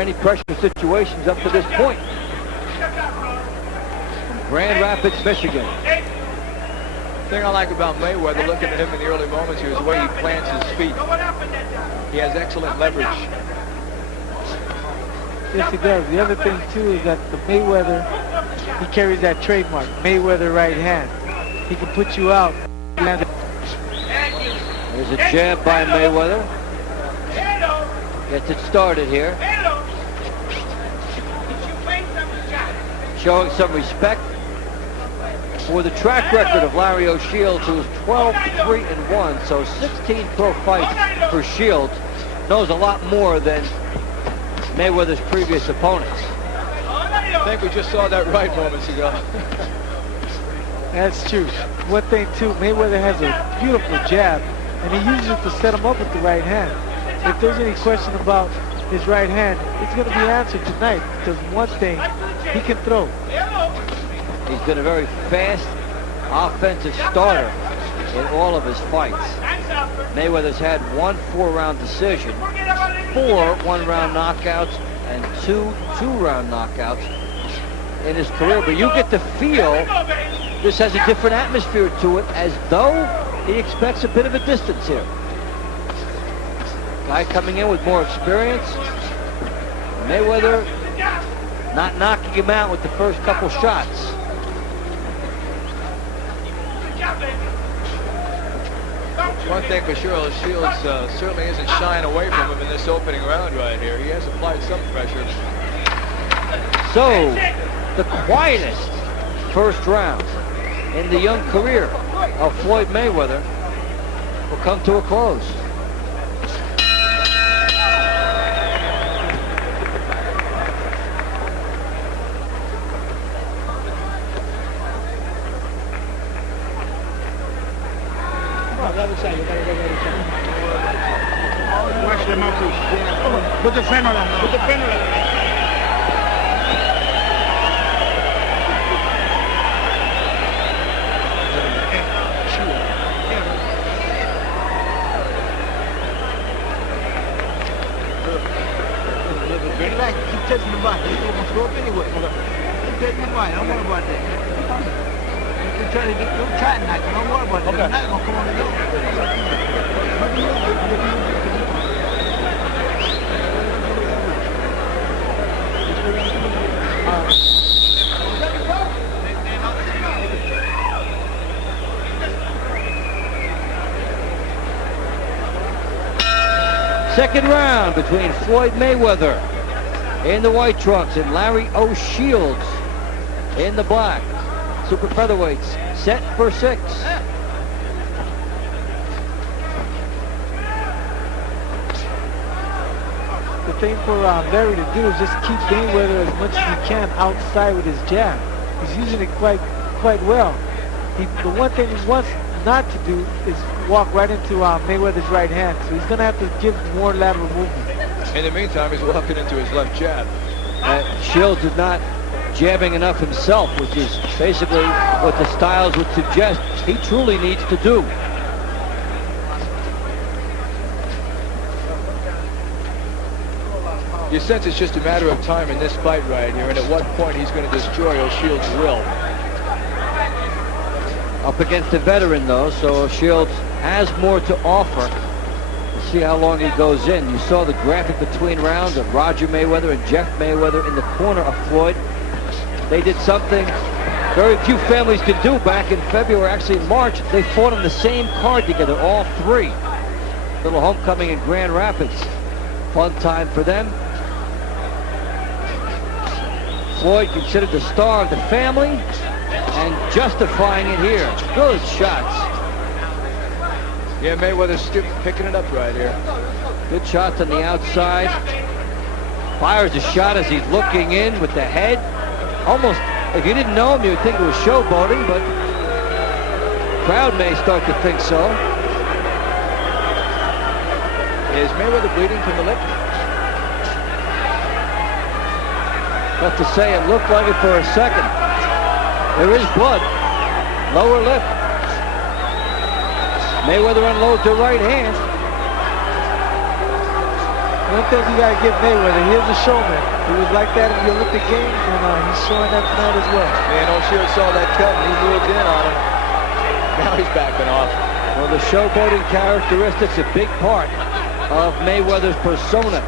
any pressure situations up to this point. Grand Rapids, Michigan. The thing I like about Mayweather, looking at him in the early moments here, is the way he plants his feet. He has excellent leverage. Yes, he does. The other thing, too, is that the Mayweather, he carries that trademark, Mayweather right hand. He can put you out. There's a jab by Mayweather. Gets it started here. Showing some respect for the track record of Larry O'Shields, who is 12-3-1, so 16 pro fights for Shields. Knows a lot more than Mayweather's previous opponents. I think we just saw that right moments ago. That's true. One thing, too, Mayweather has a beautiful jab, and he uses it to set him up with the right hand. If there's any question about his right hand, it's going to be answered tonight, because one thing, he can throw. He's been a very fast offensive starter in all of his fights. Mayweather's had 1 4-round decision, 4 one-round knockouts, and 2 two-round knockouts in his career. But you get the feel this has a different atmosphere to it, as though he expects a bit of a distance here. Guy coming in with more experience. Mayweather not knocking him out with the first couple shots. One thing for sure, Shields certainly isn't shying away from him in this opening round right here. He has applied some pressure. So, the quietest first round in the young career of Floyd Mayweather will come to a close. Watch them out, please. Put the freno on. Put the freno on. Relax, keep touching the body. You're going to throw up anyway. Keep touching the body. Don't worry about that. Don't try to knock it. Don't worry about that. You're not going to come on the door. Second round between Floyd Mayweather in the white trunks and Larry O'Shields in the black. Super featherweights set for 6. The thing for Larry to do is just keep Mayweather as much as he can outside with his jab. He's using it quite well. The one thing he wants not to do is walk right into Mayweather's right hand, so he's going to have to give more lateral movement. In the meantime, he's walking into his left jab. Shields is not jabbing enough himself, which is basically what the styles would suggest he truly needs to do. You sense it's just a matter of time in this fight right here, and at what point he's going to destroy O'Shields' will. Up against a veteran, though, so Shields has more to offer. We'll see how long he goes in. You saw the graphic between rounds of Roger Mayweather and Jeff Mayweather in the corner of Floyd. They did something very few families could do back in February, actually in March. They fought on the same card together, all 3. Little homecoming in Grand Rapids. Fun time for them. Floyd considered the star of the family and justifying it here. Good shots. Yeah, Mayweather's still picking it up right here. Good shots on the outside. Fires a shot as he's looking in with the head. Almost, if you didn't know him, you would think it was showboating, but crowd may start to think so. Is Mayweather bleeding from the lip? Tough to say. It looked like it for a second. There is blood. Lower lip. Mayweather unloads the right hand. One thing you got to give Mayweather, he is a showman. He was like that in the Olympic Games, and he's showing that tonight as well. Man, O'Shields saw that cut and he moved in on him. Now he's backing off. Well, the showboating characteristics a big part of Mayweather's persona.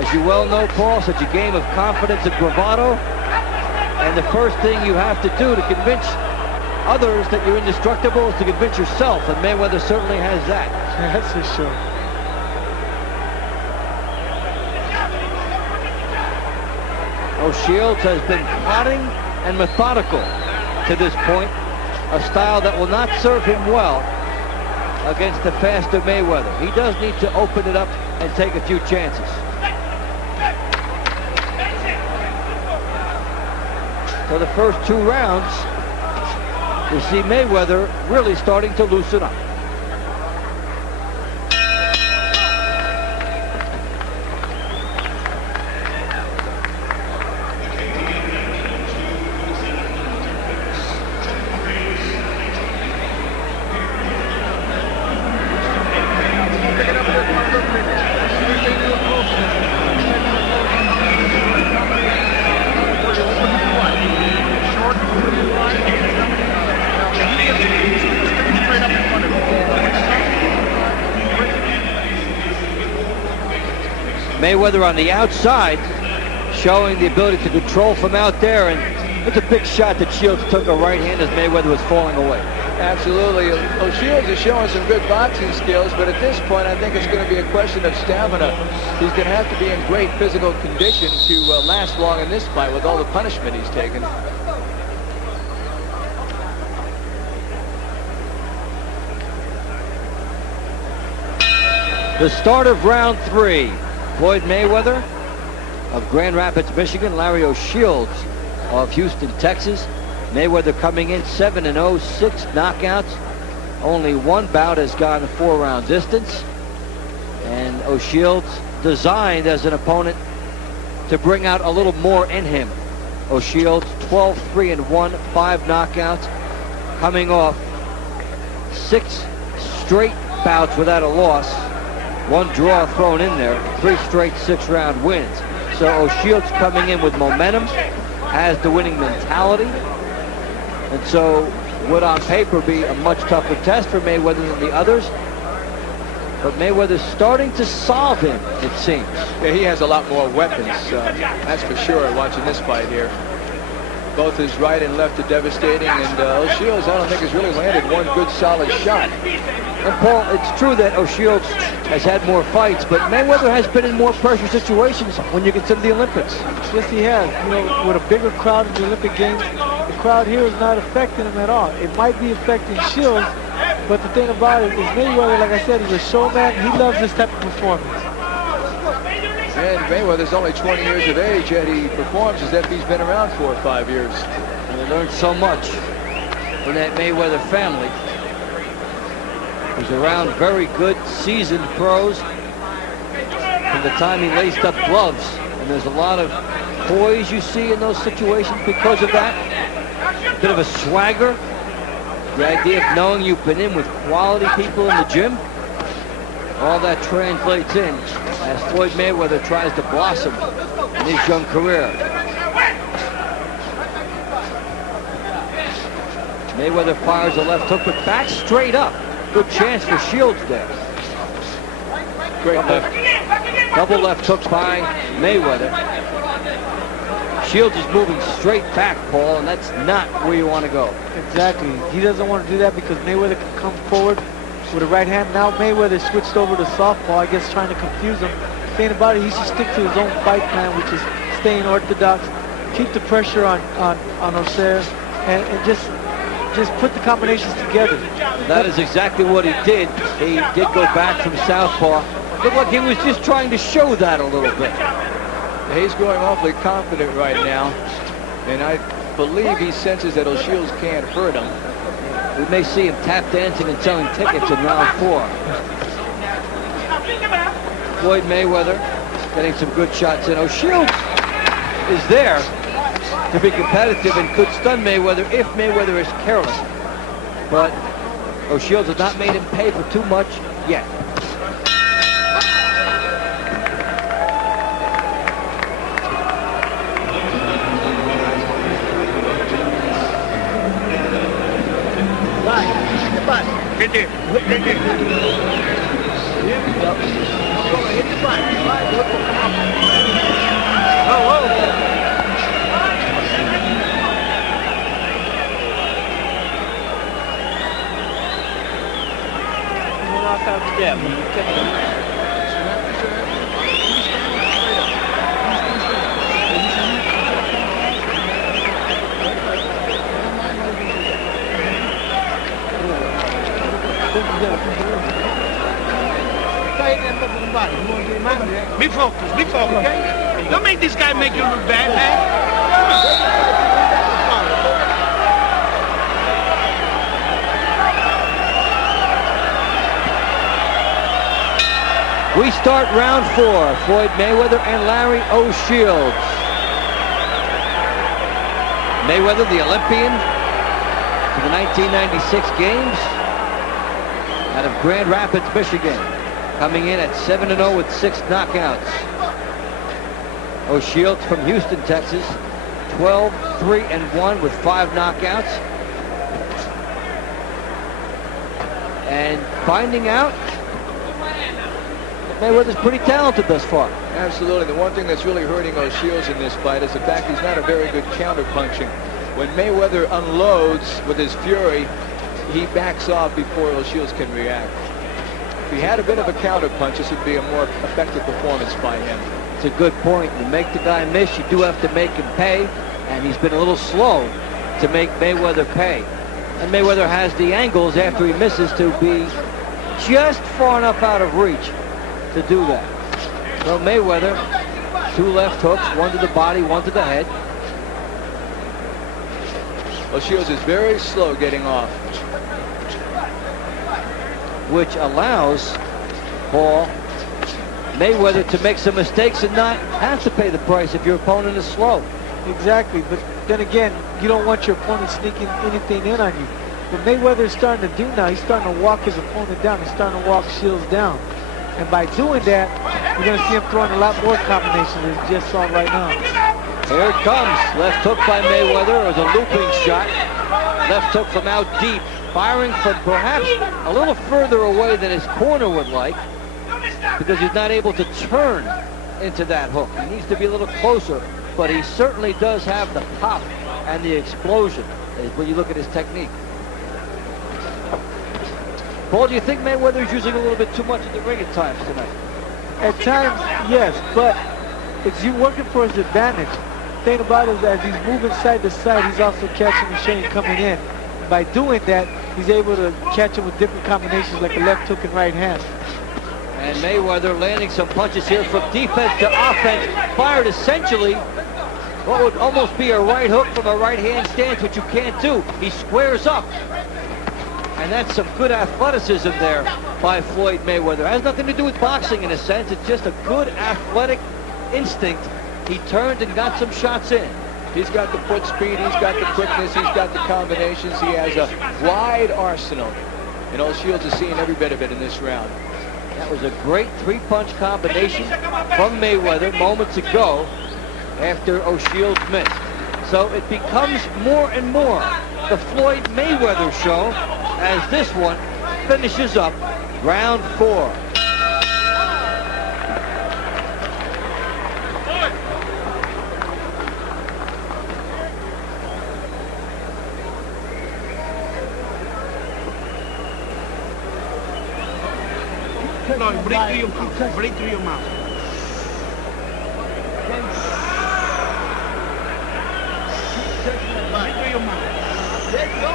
As you well know, Paul, such a game of confidence and bravado. And the first thing you have to do to convince others that you're indestructible is to convince yourself, and Mayweather certainly has that. That's for sure. O'Shields has been plotting and methodical to this point, a style that will not serve him well against the faster Mayweather. He does need to open it up and take a few chances. So the first 2 rounds, you see Mayweather really starting to loosen up. Mayweather on the outside, showing the ability to control from out there, and it's a big shot that Shields took a right hand as Mayweather was falling away. Absolutely. O'Shields is showing some good boxing skills, but at this point I think it's going to be a question of stamina. He's going to have to be in great physical condition to last long in this fight with all the punishment he's taken. The start of round 3. Floyd Mayweather of Grand Rapids, Michigan. Larry O'Shields of Houston, Texas. Mayweather coming in 7-0, 6 knockouts. Only 1 bout has gone the 4-round distance. And O'Shields designed as an opponent to bring out a little more in him. O'Shields 12-3-1, 5 knockouts, coming off 6 straight bouts without a loss. 1 draw thrown in there, 3 straight 6-round wins. So O'Shields coming in with momentum, has the winning mentality, and so would on paper be a much tougher test for Mayweather than the others. But Mayweather's starting to solve him, it seems. Yeah, he has a lot more weapons, that's for sure, watching this fight here. Both his right and left are devastating, and O'Shields, I don't think, has really landed 1 good solid shot. And Paul, it's true that O'Shields has had more fights, but Mayweather has been in more pressure situations when you consider the Olympics. Yes, he has. You know, with a bigger crowd in the Olympic Games, the crowd here is not affecting him at all. It might be affecting Shields, but the thing about it is Mayweather, like I said, he's a showman. He loves this type of performance. And Mayweather's only 20 years of age, yet he performs as if he's been around 4 or 5 years. And he learned so much from that Mayweather family. He's around very good, seasoned pros from the time he laced up gloves. And there's a lot of poise you see in those situations because of that. A bit of a swagger. The idea of knowing you've been in with quality people in the gym. All that translates in as Floyd Mayweather tries to blossom in his young career. Mayweather fires a left hook, but back straight up. Good chance for Shields there. Great left. Double left hook by Mayweather. Shields is moving straight back, Paul, and that's not where you want to go. Exactly. He doesn't want to do that because Mayweather can come forward with a right hand. Now Mayweather switched over to southpaw, I guess trying to confuse him. The thing about it, he should stick to his own fight plan, which is staying orthodox, keep the pressure on O'Shea, and just put the combinations together. That is exactly what he did. He did go back from southpaw. Looked like he was just trying to show that a little bit. He's going awfully confident right now, and I believe he senses that O'Shields can't hurt him. We may see him tap dancing and selling tickets in round 4. Floyd Mayweather getting some good shots in. O'Shields is there to be competitive and could stun Mayweather if Mayweather is careless. But O'Shields has not made him pay for too much yet. Right there. Right there. Here we go. Hit the button. Oh, whoa. Outside the jab. Be focused, okay? Don't make this guy make you look bad, man. We start round 4. Floyd Mayweather and Larry O'Shields. Mayweather, the Olympian for the 1996 games out of Grand Rapids, Michigan, coming in at 7-0 with 6 knockouts. O'Shields from Houston, Texas, 12-3-1 with 5 knockouts. And finding out that Mayweather's pretty talented thus far. Absolutely. The one thing that's really hurting O'Shields in this fight is the fact he's not a very good counter-punching. When Mayweather unloads with his fury, he backs off before O'Shields can react. If he had a bit of a counter-punch, this would be a more effective performance by him. It's a good point. You make the guy miss, you do have to make him pay, and he's been a little slow to make Mayweather pay. And Mayweather has the angles after he misses to be just far enough out of reach to do that. So Mayweather, 2 left hooks, 1 to the body, 1 to the head. O'Shields is very slow getting off, which allows Paul Mayweather to make some mistakes and not have to pay the price if your opponent is slow. Exactly, but then again, you don't want your opponent sneaking anything in on you. What Mayweather is starting to do now, he's starting to walk his opponent down. He's starting to walk Shields down. And by doing that, you're going to see him throwing a lot more combinations than he just saw right now. Here it comes. Left hook by Mayweather. It was a looping shot. Left hook from out deep. Firing from perhaps a little further away than his corner would like, because he's not able to turn into that hook. He needs to be a little closer, but he certainly does have the pop and the explosion when you look at his technique. Paul, do you think Mayweather is using a little bit too much of the ring at times tonight? At times, yes, but it's you working for his advantage. The thing about it is, as he's moving side to side, he's also catching the chain coming in. By doing that, he's able to catch him with different combinations like a left hook and right hand. And Mayweather landing some punches here from defense to offense. Fired essentially what would almost be a right hook from a right hand stance, which you can't do. He squares up. And that's some good athleticism there by Floyd Mayweather. It has nothing to do with boxing in a sense. It's just a good athletic instinct. He turned and got some shots in. He's got the foot speed, he's got the quickness, he's got the combinations. He has a wide arsenal. And O'Shields is seeing every bit of it in this round. That was a great 3-punch combination from Mayweather moments ago after O'Shields missed. So it becomes more and more the Floyd Mayweather show as this one finishes up round 4. No, breathe through your mouth. Breathe through your mouth. Breathe through your mouth. Let's go,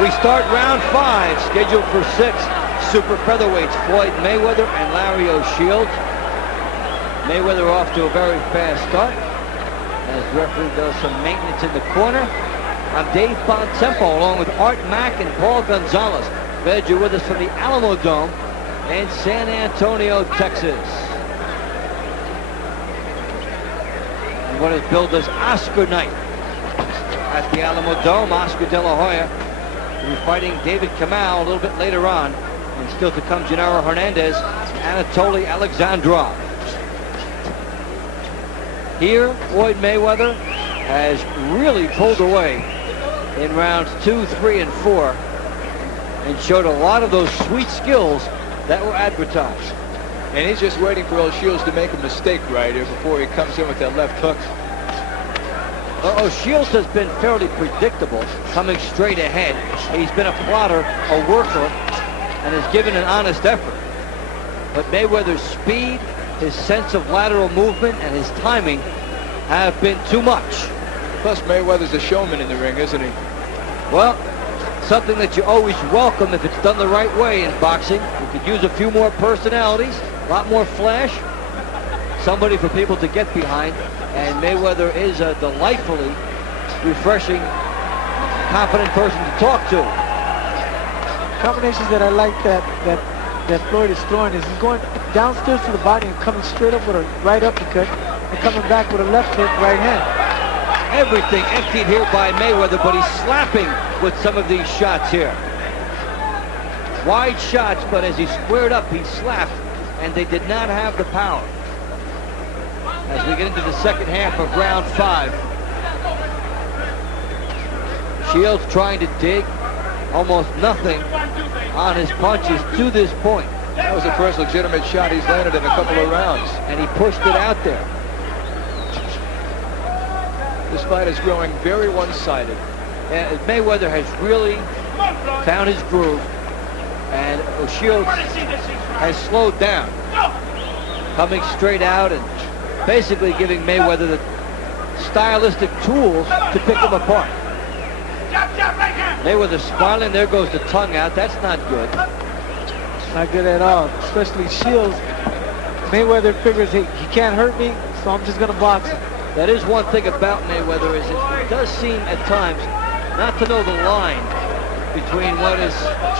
We start round 5, scheduled for 6 super featherweights, Floyd Mayweather and Larry O'Shields. Mayweather off to a very fast start, as the referee does some maintenance in the corner. I'm Dave Bontempo along with Art Mack and Paul Gonzalez. Glad you're with us from the Alamo Dome in San Antonio, Texas. And what is billed as Oscar night at the Alamo Dome. Oscar De La Hoya will be fighting David Kamau a little bit later on. And still to come, Gennaro Hernandez, Anatoly Alexandrov. Here, Floyd Mayweather has really pulled away in rounds 2, 3, and 4 and showed a lot of those sweet skills that were advertised. And he's just waiting for O'Shields to make a mistake right here before he comes in with that left hook. O'Shields has been fairly predictable, coming straight ahead. He's been a plotter, a worker, and has given an honest effort. But Mayweather's speed, his sense of lateral movement, and his timing have been too much. Plus, Mayweather's a showman in the ring, isn't he? Well, something that you always welcome if it's done the right way in boxing. You could use a few more personalities, a lot more flash, somebody for people to get behind. And Mayweather is a delightfully refreshing, confident person to talk to. Combinations that I like that Floyd is throwing is he's going downstairs to the body and coming straight up with a right uppercut and coming back with a left hook right hand. Everything emptied here by Mayweather, but he's slapping with some of these shots here. Wide shots, but as he squared up, he slapped, and they did not have the power. As we get into the second half of round 5. Shields trying to dig, almost nothing on his punches to this point. That was the first legitimate shot he's landed in a couple of rounds. And he pushed it out there. This fight is growing very one-sided. And Mayweather has really found his groove, and O'Shields has slowed down, coming straight out and basically giving Mayweather the stylistic tools to pick him apart. Mayweather smiling, there goes the tongue out. That's not good. Not good at all, especially Shields. Mayweather figures he can't hurt me, so I'm just going to box him. That is one thing about Mayweather, is it does seem at times not to know the line between what is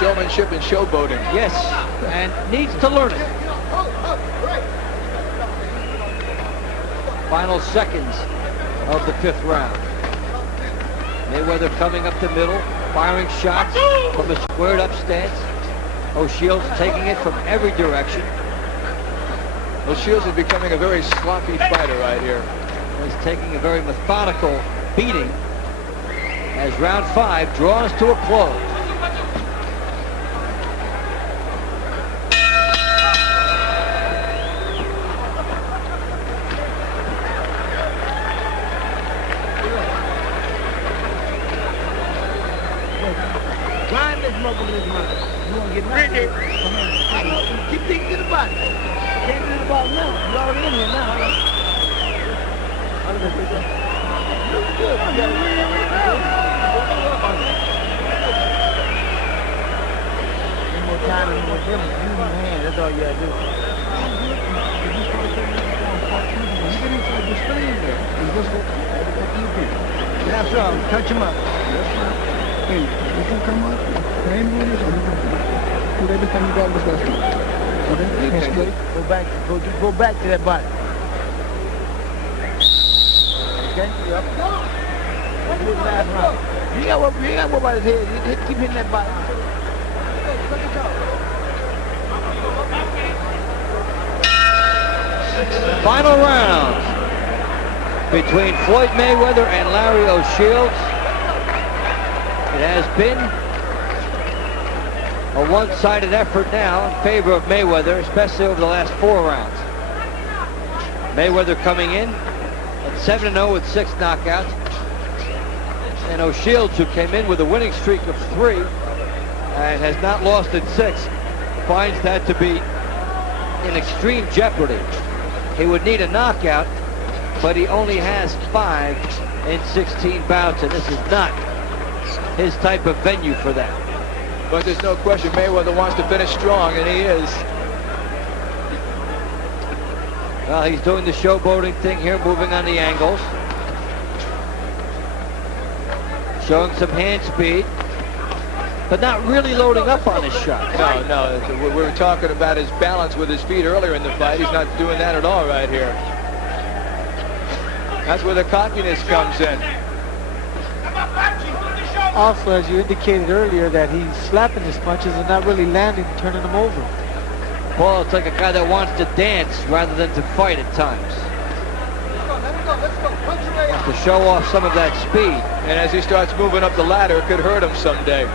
showmanship and showboating. Yes, and needs to learn it. Final seconds of the 5th round. Mayweather coming up the middle, firing shots from a squared up stance. O'Shields taking it from every direction. O'Shields is becoming a very sloppy fighter right here. He's taking a very methodical beating as round 5 draws to a close. Grind this motherfucker, you want to get nothing? I know, keep thinking to the body. Can't do the ball now. You're already in here now. Look good. More time and more difference. Use my hand. That's all you gotta do. You get inside the screen there. And just that's all. Touch him up. Hey, you can come up. Train with us. Put everything you got in this restaurant. Okay? Go back to that body. Okay? Yep. Last round. You got to worry about his head. Keep hitting that body. Final round between Floyd Mayweather and Larry O'Shields. It has been a one-sided effort now in favor of Mayweather, especially over the last 4 rounds. Mayweather coming in at 7-0 with 6 knockouts. And O'Shields, who came in with a winning streak of 3 and has not lost in 6, finds that to be in extreme jeopardy. He would need a knockout, but he only has 5 in 16 bouts, and this is not his type of venue for that. But there's no question Mayweather wants to finish strong, and he is. Well, he's doing the showboating thing here, moving on the angles. showing some hand speed, but not really loading up on his shot. No. We were talking about his balance with his feet earlier in the fight. He's not doing that at all right here. That's where the cockiness comes in. Also, as you indicated earlier, that he's slapping his punches and not really landing, turning them over. Paul, it's like a guy that wants to dance rather than to fight at times. Wants to show off some of that speed. And as he starts moving up the ladder, it could hurt him someday.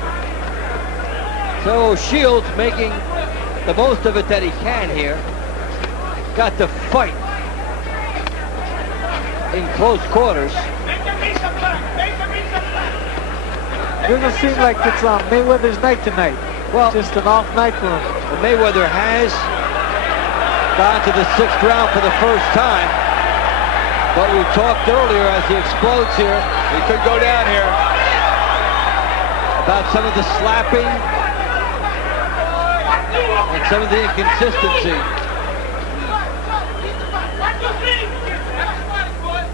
So Shields making the most of it that he can here. Got to fight in close quarters. Doesn't seem like it's Mayweather's night tonight. Well, just an off night for him. Well, Mayweather has gone to the 6th round for the first time. But we talked earlier as he explodes here. He could go down here. About some of the slapping and some of the inconsistency.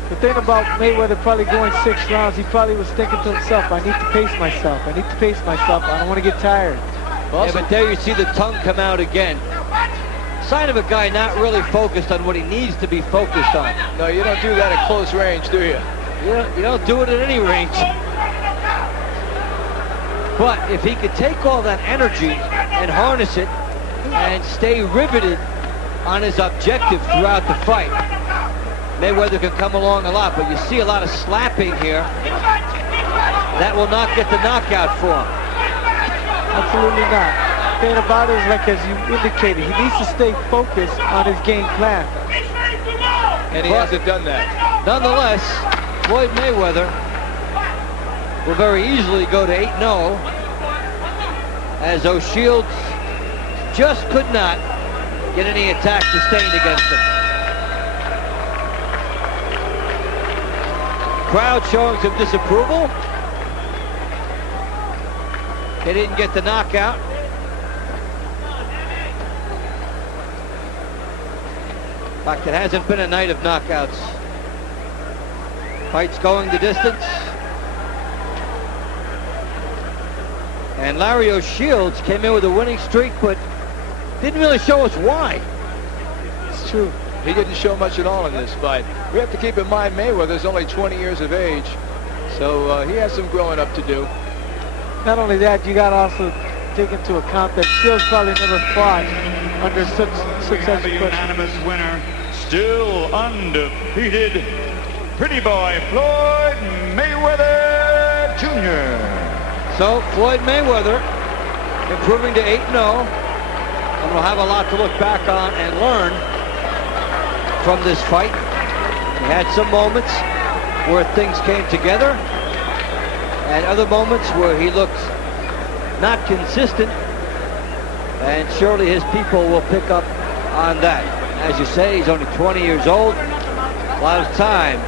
The thing about Mayweather probably going 6 rounds, he probably was thinking to himself, I need to pace myself. I need to pace myself. I don't want to get tired. Yeah, but there you see the tongue come out again. Sign of a guy not really focused on what he needs to be focused on. No, you don't do that at close range, do you? You don't do it at any range. But if he could take all that energy and harness it and stay riveted on his objective throughout the fight, Mayweather can come along a lot. But you see a lot of slapping here. That will not get the knockout for him. Absolutely not. The thing about it is, like as you indicated, he needs to stay focused on his game plan. And he hasn't done that. Nonetheless, Floyd Mayweather will very easily go to 8-0 as O'Shields just could not get any attack sustained against him. Crowd showing some disapproval. They didn't get the knockout. In fact, it hasn't been a night of knockouts. Fights going the distance. And Larry O'Shields came in with a winning streak, but didn't really show us why. It's true. He didn't show much at all in this fight. We have to keep in mind Mayweather's only 20 years of age, so he has some growing up to do. Not only that, you got to also take into account that Shields probably never fought under such successful unanimous winner, still undefeated, pretty boy Floyd Mayweather Jr. So Floyd Mayweather improving to 8-0, and we'll have a lot to look back on and learn from this fight. He had some moments where things came together, and other moments where he looked not consistent, and surely his people will pick up on that. As you say, he's only 20 years old. A lot of time